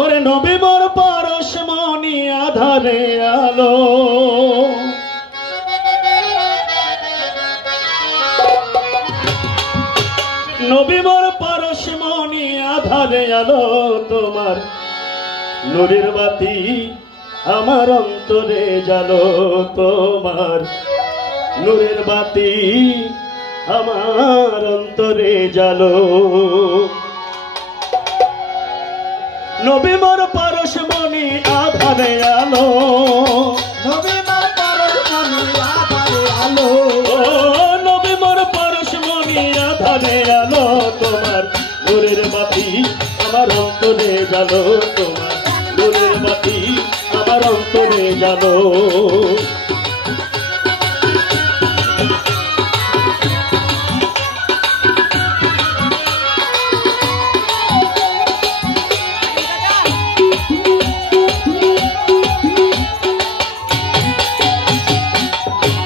ওরে নবী মোর পরশমণি আধারে আলো নবী মোর পরশমণি আধারে আলো তোমার নূরের বাতি আমার অন্তরে জ্বালো তোমার নূরের বাতি আমার অন্তরে জ্বালো নবী মোর পরশমণি আধারে আলো নবী মোর পরশমণি আধারে আলো নবী মোর পরশমণি আধারে আলো তোমার নূরের বাতি আমার অন্তরে জ্বালো তোমার নূরের বাতি আমার অন্তরে জ্বালো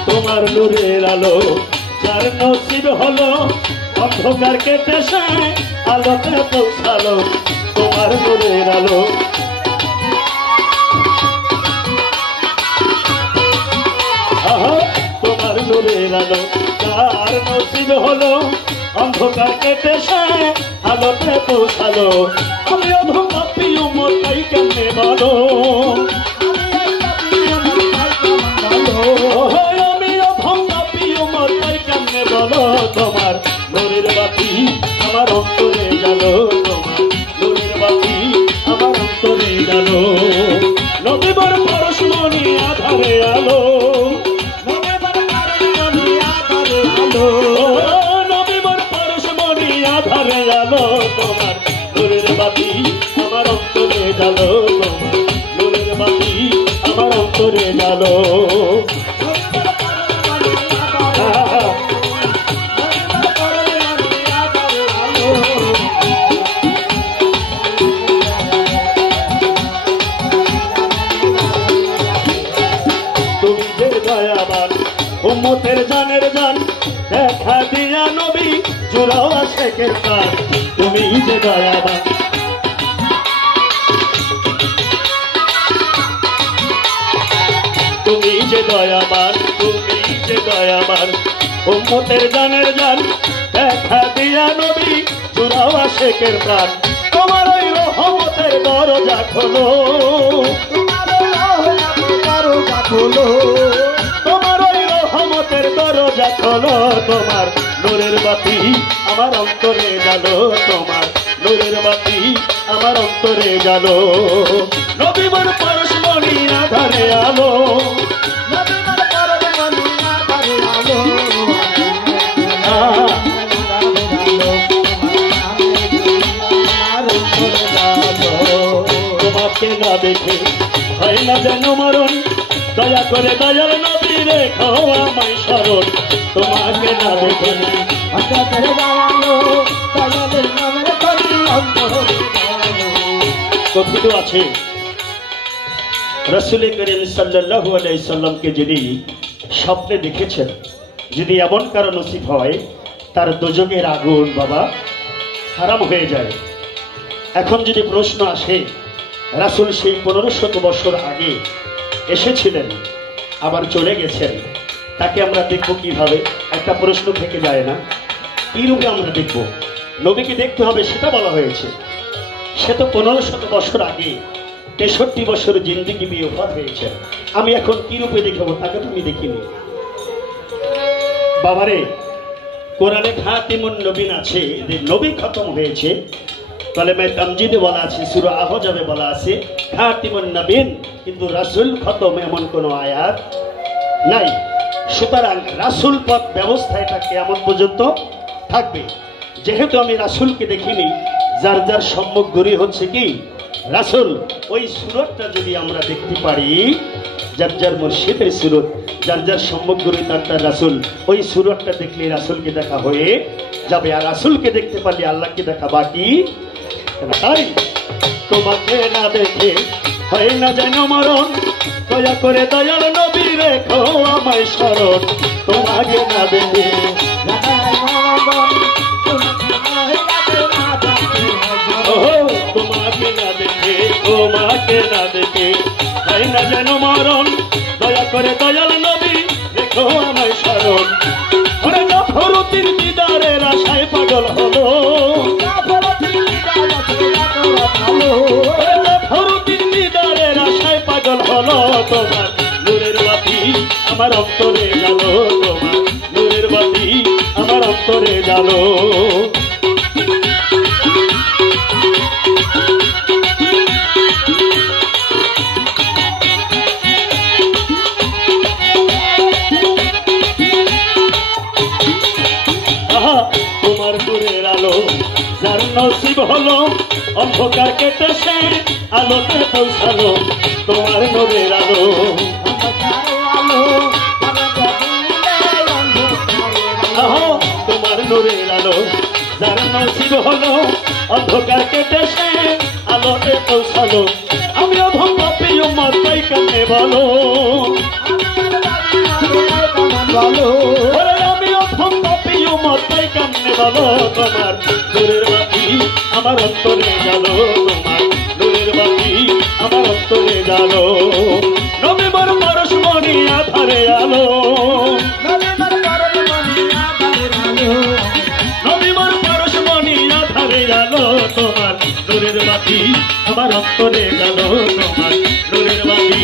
তোমার নূরের আলো যার নসিব হলো অন্ধকার কেটে সে আলোতে পৌঁছালো তোমার নূরের আলো তোমার নূরের আলো যার নসিব হলো অন্ধকার কেটে সে আলোতে পৌঁছালো আমি অধম পাপি উমর তাই কেমনে বলো বলো তোমার নূরের বাতি আমার অন্তরে জ্বালো তোমার নূরের বাতি আমার অন্তরে জ্বালো নবী মোর পরশমণি আধারে আলো নবী মোর পরশমণি আধারে আলো নবী মোর পরশমণি আধারে আলো তোমার নূরের বাতি আমার অন্তরে জ্বালো তোমার নূরের বাতি আমার অন্তরে জ্বালো উম্মতের জানের জান দেখা দিয়া নবী জুড়াও আশেকের কান তুমি যে দয়াবান তুমি যে দয়াবান তুমি যে দয়াবান উম্মতের জানের জান দেখা দিয়া নবী জুড়াও আশেকের কান তোমার ওই রহমতের দরজা খোলো দরজা খোলো রহমতের দরজা খোলো তোমার নূরের বাতি আমার অন্তরে জ্বালো তোমার নূরের বাতি আমার অন্তরে জ্বালো নবী মোর পরশমণি আধারে আলো নবী মোর পরশমণি আধারে আলো তোমাকে না দেখে হয় না যেন মরণ দয়া করে দয়াল নবী রেখো আমায় শরণ তোমাকে না দেখে কথিত আছে রাসূল করিম সাল্লাল্লাহু আলাইহি সাল্লামকে যিনি স্বপ্নে দেখেছেন যদি এমন কারো নসিব হয় তার দোজখের আগুন বাবা হারাম হয়ে যায় এখন যদি প্রশ্ন আসে রাসূল সেই 1500 বছর আগে এসেছিলেন আবার চলে গেছেন তাকে আমরা দেখব কিভাবে একটা প্রশ্ন থেকে যায় না কি রূপে আমরা দেখব নবীকে দেখতে হবে সেটা বলা হয়েছে সে তো 1500 বছর আগে 63 বছর জিন্দেগি বিয়ে ওফাত হয়েছে আমি এখন কি রূপে দেখাবো তাকে তুমি দেখিনি বাবারে কোরআনে খাতিমুন নবীন আছে যে নবী খতম হয়েছে কালেমায়ে তামজিদে বলা আছে সূরা আহজাবে বলা আছে খাতিমুন নবীন কিন্তু রাসূল খতম এমন কোনো আয়াত নাই সুতরাং রাসূল পদ ব্যবস্থা এটা কিয়ামত পর্যন্ত থাকবে যেহেতু আমি রাসূলকে দেখিনি যার যার সম্মুখ গরি হচ্ছে কি রাসূল ওই সূরতটা যদি আমরা দেখতে পারি যার যার মুর্শিদের সূরত যার যার সম্মুখ গরি তার রাসূল ওই সূরতটা দেখলে রাসূলকে দেখা হয়ে যাবে আর রাসূলকে দেখতে পারলে আল্লাহকে দেখা বাকি তাই তোমাকে না দেখে হয় না যেন মরণ দয়া করে দয়াল নবী রেখো আমায় শরণ তোমাকে না দেখে তোমাকে না দেখে ও যেন মরণ দয়া করে দয়াল নবী দেখো আমায় শরণ ওরে জাফরুদ্দিন দিদারের আশায় পাগল হলো জাফরুদ্দিন দিদারের আশায় পাগল হলো তোমার নূরের বাতি আমার অন্তরে গেল তোমার নূরের বাতি আমার অন্তরে গেল তোমার নূরের আলো যার নসিব হলো অন্ধকার কেটে সে আলোতে পৌঁছালো তোমার নূরের আলো তোমার নূরের আলো যার নসিব হলো অন্ধকার কেটে সে আলোতে পৌঁছালো আমি অধম পাপী উম্মত তাই কেমনে বলো আমি অধম পাপী উম্মত তাই কেমনে বলো তোমার নূরের বাতি আমার অন্তরে গেল তোমার নূরের বাতি আমার অন্তরে গেল নবীর পরশমণি আধারে আলো নবীর পরশমণি আধারে আলো তোমার নূরের বাতি আমার অন্তরে গেল তোমার নূরের বাতি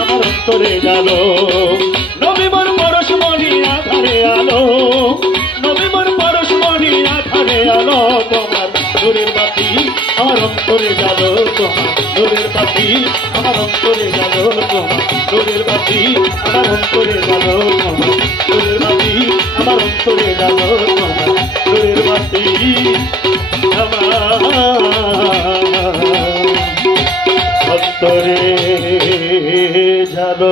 আমার অন্তরে গেল নবীর পরশমণি আধারে আলো নবীর পরশমণি আধারে আলো তোমার নূরের বাতি আমার অন্তরে গেল তোমার নূরের বাতি আমার অন্তরে গেল তোমার নূরের বাতি আমার অন্তরে গেল তোমার নূরের বাতি আমার অন্তরে গেল তোমার নূরের বাতি আমার অন্তরে গেল